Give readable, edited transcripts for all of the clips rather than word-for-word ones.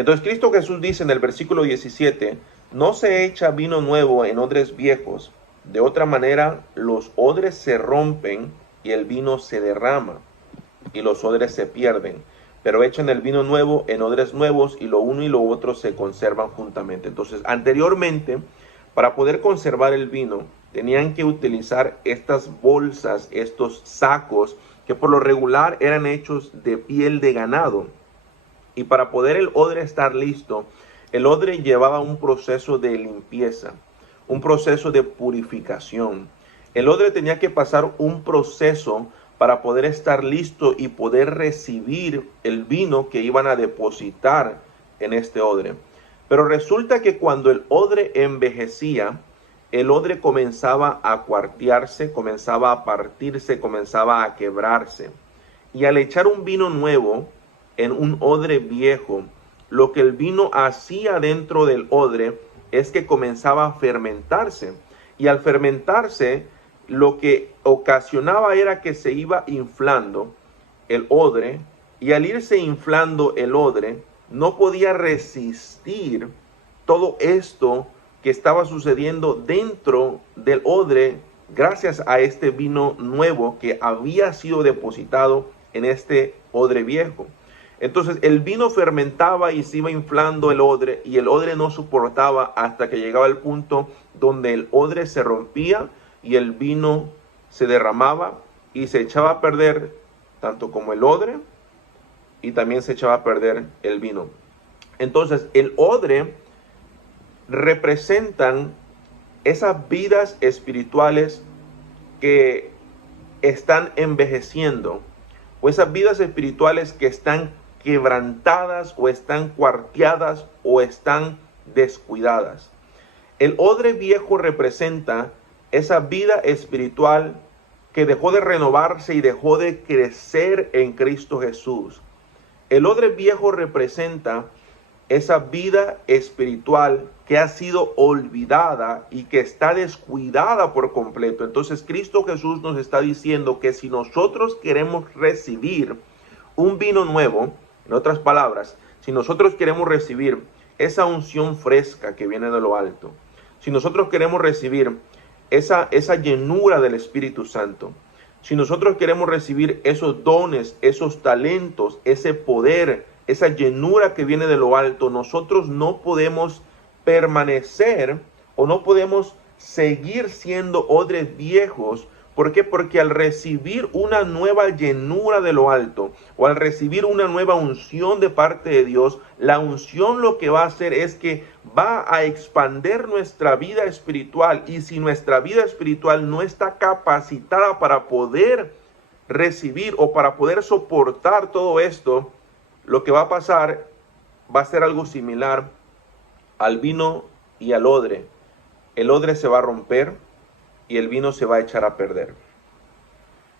Entonces Cristo Jesús dice en el versículo 17, no se echa vino nuevo en odres viejos, de otra manera los odres se rompen y el vino se derrama y los odres se pierden, pero echan el vino nuevo en odres nuevos y lo uno y lo otro se conservan juntamente. Entonces, anteriormente, para poder conservar el vino, tenían que utilizar estas bolsas, estos sacos, que por lo regular eran hechos de piel de ganado. Y para poder el odre estar listo, el odre llevaba un proceso de limpieza, un proceso de purificación. El odre tenía que pasar un proceso para poder estar listo y poder recibir el vino que iban a depositar en este odre. Pero resulta que cuando el odre envejecía, el odre comenzaba a cuartearse, comenzaba a partirse, comenzaba a quebrarse. Y al echar un vino nuevo en un odre viejo, lo que el vino hacía dentro del odre es que comenzaba a fermentarse. Y al fermentarse, lo que ocasionaba era que se iba inflando el odre, y al irse inflando el odre, no podía resistir todo esto que estaba sucediendo dentro del odre gracias a este vino nuevo que había sido depositado en este odre viejo. Entonces el vino fermentaba y se iba inflando el odre, y el odre no soportaba hasta que llegaba el punto donde el odre se rompía y el vino se derramaba y se echaba a perder tanto como el odre, y también se echaba a perder el vino. Entonces el odre representan esas vidas espirituales que están envejeciendo, o esas vidas espirituales que están quebrantadas o están cuarteadas o están descuidadas. El odre viejo representa esa vida espiritual que dejó de renovarse y dejó de crecer en Cristo Jesús. El odre viejo representa esa vida espiritual que ha sido olvidada y que está descuidada por completo. Entonces Cristo Jesús nos está diciendo que si nosotros queremos recibir un vino nuevo, en otras palabras, si nosotros queremos recibir esa unción fresca que viene de lo alto, si nosotros queremos recibir esa llenura del Espíritu Santo, si nosotros queremos recibir esos dones, esos talentos, ese poder, esa llenura que viene de lo alto, nosotros no podemos permanecer o no podemos seguir siendo odres viejos. ¿Por qué? Porque al recibir una nueva llenura de lo alto, o al recibir una nueva unción de parte de Dios, la unción lo que va a hacer es que va a expandir nuestra vida espiritual. Y si nuestra vida espiritual no está capacitada para poder recibir o para poder soportar todo esto, lo que va a pasar va a ser algo similar al vino y al odre. El odre se va a romper y el vino se va a echar a perder.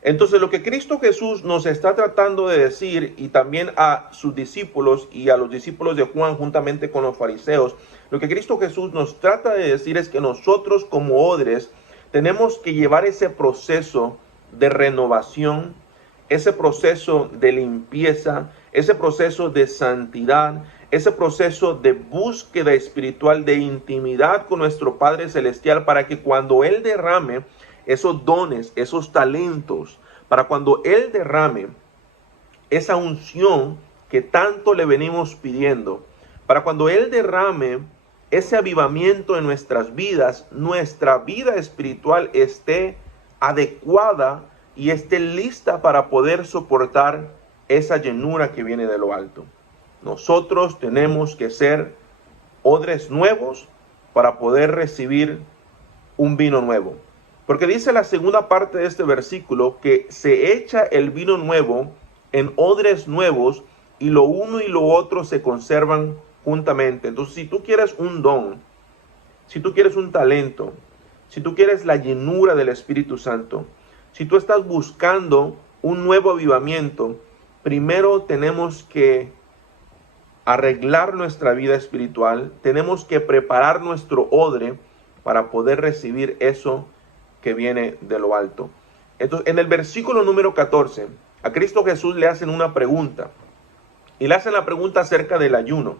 Entonces lo que Cristo Jesús nos está tratando de decir, y también a sus discípulos y a los discípulos de Juan juntamente con los fariseos, lo que Cristo Jesús nos trata de decir es que nosotros como odres tenemos que llevar ese proceso de renovación, ese proceso de limpieza, ese proceso de santidad, ese proceso de búsqueda espiritual, de intimidad con nuestro Padre Celestial, para que cuando Él derrame esos dones, esos talentos, para cuando Él derrame esa unción que tanto le venimos pidiendo, para cuando Él derrame ese avivamiento en nuestras vidas, nuestra vida espiritual esté adecuada y esté lista para poder soportar esa llenura que viene de lo alto. Nosotros tenemos que ser odres nuevos para poder recibir un vino nuevo. Porque dice la segunda parte de este versículo que se echa el vino nuevo en odres nuevos y lo uno y lo otro se conservan juntamente. Entonces, si tú quieres un don, si tú quieres un talento, si tú quieres la llenura del Espíritu Santo, si tú estás buscando un nuevo avivamiento, primero tenemos que arreglar nuestra vida espiritual, tenemos que preparar nuestro odre para poder recibir eso que viene de lo alto. Entonces, en el versículo número 14, a Cristo Jesús le hacen una pregunta, y le hacen la pregunta acerca del ayuno.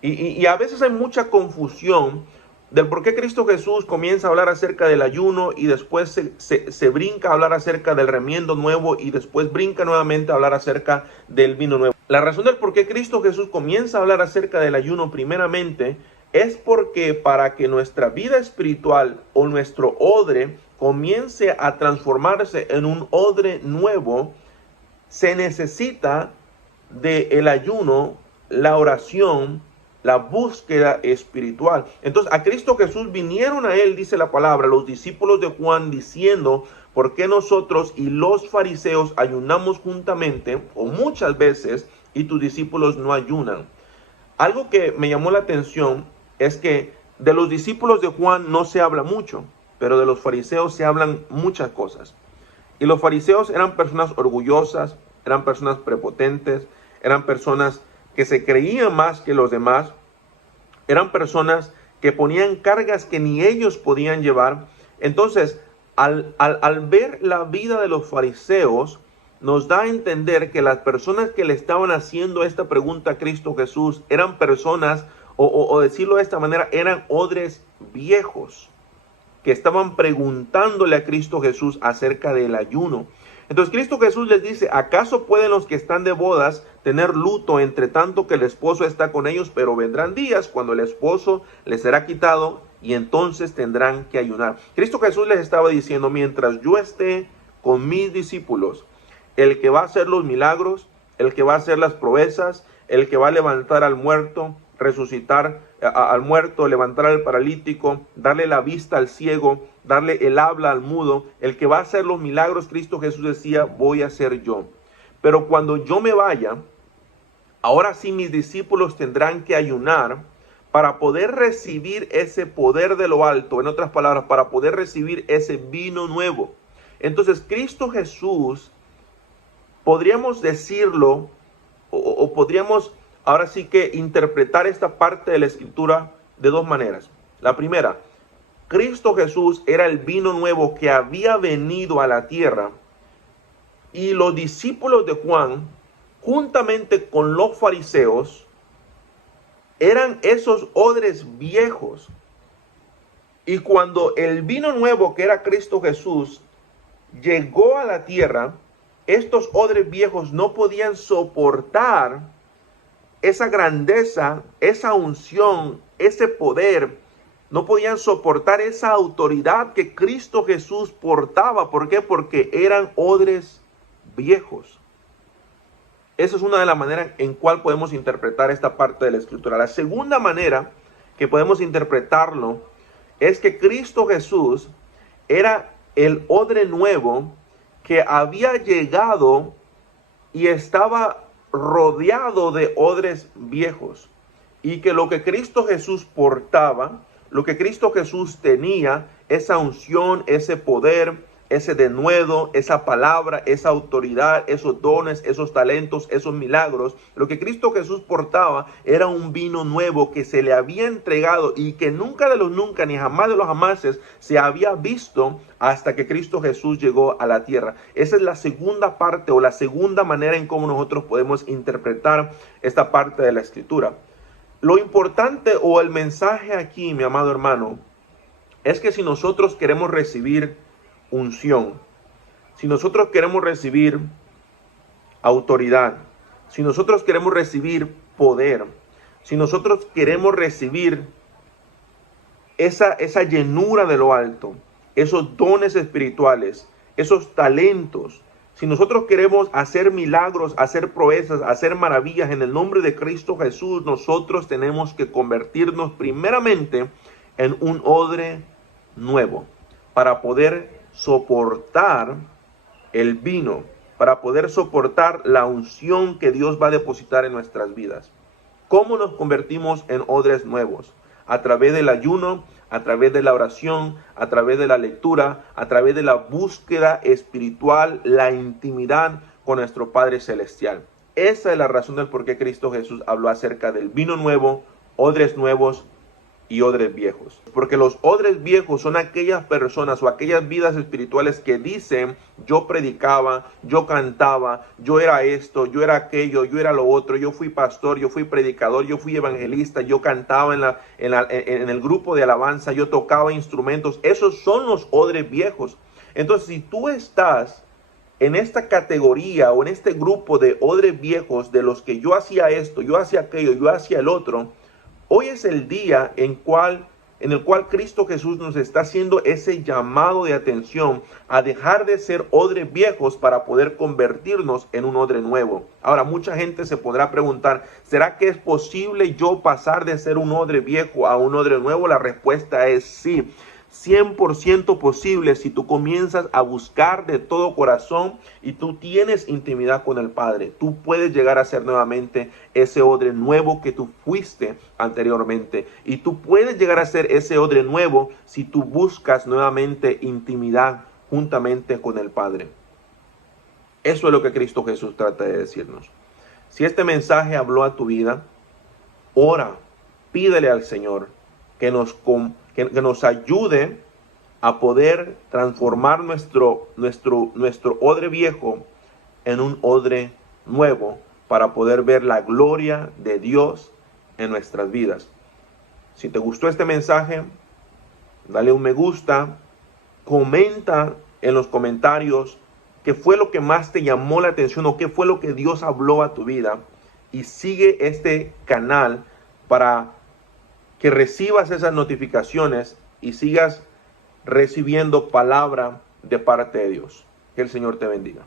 Y a veces hay mucha confusión del por qué Cristo Jesús comienza a hablar acerca del ayuno y después se brinca a hablar acerca del remiendo nuevo y después brinca nuevamente a hablar acerca del vino nuevo. La razón del por qué Cristo Jesús comienza a hablar acerca del ayuno primeramente es porque para que nuestra vida espiritual o nuestro odre comience a transformarse en un odre nuevo, se necesita del ayuno, la oración, la búsqueda espiritual. Entonces a Cristo Jesús vinieron a él, dice la palabra, los discípulos de Juan diciendo, ¿por qué nosotros y los fariseos ayunamos juntamente o muchas veces y tus discípulos no ayunan? Algo que me llamó la atención es que de los discípulos de Juan no se habla mucho, pero de los fariseos se hablan muchas cosas. Y los fariseos eran personas orgullosas, eran personas prepotentes, eran personas que se creían más que los demás, eran personas que ponían cargas que ni ellos podían llevar. Entonces, al ver la vida de los fariseos, nos da a entender que las personas que le estaban haciendo esta pregunta a Cristo Jesús eran personas, o decirlo de esta manera, eran odres viejos que estaban preguntándole a Cristo Jesús acerca del ayuno. Entonces Cristo Jesús les dice, ¿acaso pueden los que están de bodas tener luto entre tanto que el esposo está con ellos? Pero vendrán días cuando el esposo les será quitado y entonces tendrán que ayunar. Cristo Jesús les estaba diciendo, mientras yo esté con mis discípulos, el que va a hacer los milagros, el que va a hacer las proezas, el que va a levantar al muerto, resucitar al muerto, levantar al paralítico, darle la vista al ciego, darle el habla al mudo, el que va a hacer los milagros, Cristo Jesús decía, voy a ser yo. Pero cuando yo me vaya, ahora sí mis discípulos tendrán que ayunar para poder recibir ese poder de lo alto, en otras palabras, para poder recibir ese vino nuevo. Entonces Cristo Jesús, podríamos decirlo, o podríamos ahora sí que interpretar esta parte de la escritura de dos maneras. La primera, Cristo Jesús era el vino nuevo que había venido a la tierra y los discípulos de Juan, juntamente con los fariseos, eran esos odres viejos. Y cuando el vino nuevo que era Cristo Jesús llegó a la tierra, estos odres viejos no podían soportar esa grandeza, esa unción, ese poder. No podían soportar esa autoridad que Cristo Jesús portaba. ¿Por qué? Porque eran odres viejos. Esa es una de las maneras en cual podemos interpretar esta parte de la escritura. La segunda manera que podemos interpretarlo es que Cristo Jesús era el odre nuevo que había llegado y estaba rodeado de odres viejos, y que lo que Cristo Jesús portaba, lo que Cristo Jesús tenía, esa unción, ese poder, ese denuedo, esa palabra, esa autoridad, esos dones, esos talentos, esos milagros, lo que Cristo Jesús portaba era un vino nuevo que se le había entregado y que nunca de los nunca, ni jamás de los jamases se había visto hasta que Cristo Jesús llegó a la tierra. Esa es la segunda parte o la segunda manera en cómo nosotros podemos interpretar esta parte de la escritura. Lo importante o el mensaje aquí, mi amado hermano, es que si nosotros queremos recibir unción, si nosotros queremos recibir autoridad, si nosotros queremos recibir poder, si nosotros queremos recibir esa llenura de lo alto, esos dones espirituales, esos talentos, si nosotros queremos hacer milagros, hacer proezas, hacer maravillas en el nombre de Cristo Jesús, nosotros tenemos que convertirnos primeramente en un odre nuevo para poder soportar el vino, para poder soportar la unción que Dios va a depositar en nuestras vidas. ¿Cómo nos convertimos en odres nuevos? A través del ayuno, a través de la oración, a través de la lectura, a través de la búsqueda espiritual, la intimidad con nuestro Padre Celestial. Esa es la razón del por qué Cristo Jesús habló acerca del vino nuevo, odres nuevos y odres viejos. Porque los odres viejos son aquellas personas o aquellas vidas espirituales que dicen: yo predicaba, yo cantaba, yo era esto, yo era aquello, yo era lo otro, yo fui pastor, yo fui predicador, yo fui evangelista, yo cantaba en el grupo de alabanza, yo tocaba instrumentos. Esos son los odres viejos. Entonces, si tú estás en esta categoría o en este grupo de odres viejos, de los que yo hacía esto, yo hacía aquello, yo hacía el otro, hoy es el día en el cual Cristo Jesús nos está haciendo ese llamado de atención a dejar de ser odres viejos para poder convertirnos en un odre nuevo. Ahora, mucha gente se podrá preguntar: ¿será que es posible yo pasar de ser un odre viejo a un odre nuevo? La respuesta es sí. 100% posible si tú comienzas a buscar de todo corazón y tú tienes intimidad con el Padre. Tú puedes llegar a ser nuevamente ese odre nuevo que tú fuiste anteriormente. Y tú puedes llegar a ser ese odre nuevo si tú buscas nuevamente intimidad juntamente con el Padre. Eso es lo que Cristo Jesús trata de decirnos. Si este mensaje habló a tu vida, ora, pídele al Señor que nos ayude a poder transformar nuestro odre viejo en un odre nuevo para poder ver la gloria de Dios en nuestras vidas. Si te gustó este mensaje, dale un me gusta, comenta en los comentarios qué fue lo que más te llamó la atención o qué fue lo que Dios habló a tu vida, y sigue este canal para que recibas esas notificaciones y sigas recibiendo palabra de parte de Dios. Que el Señor te bendiga.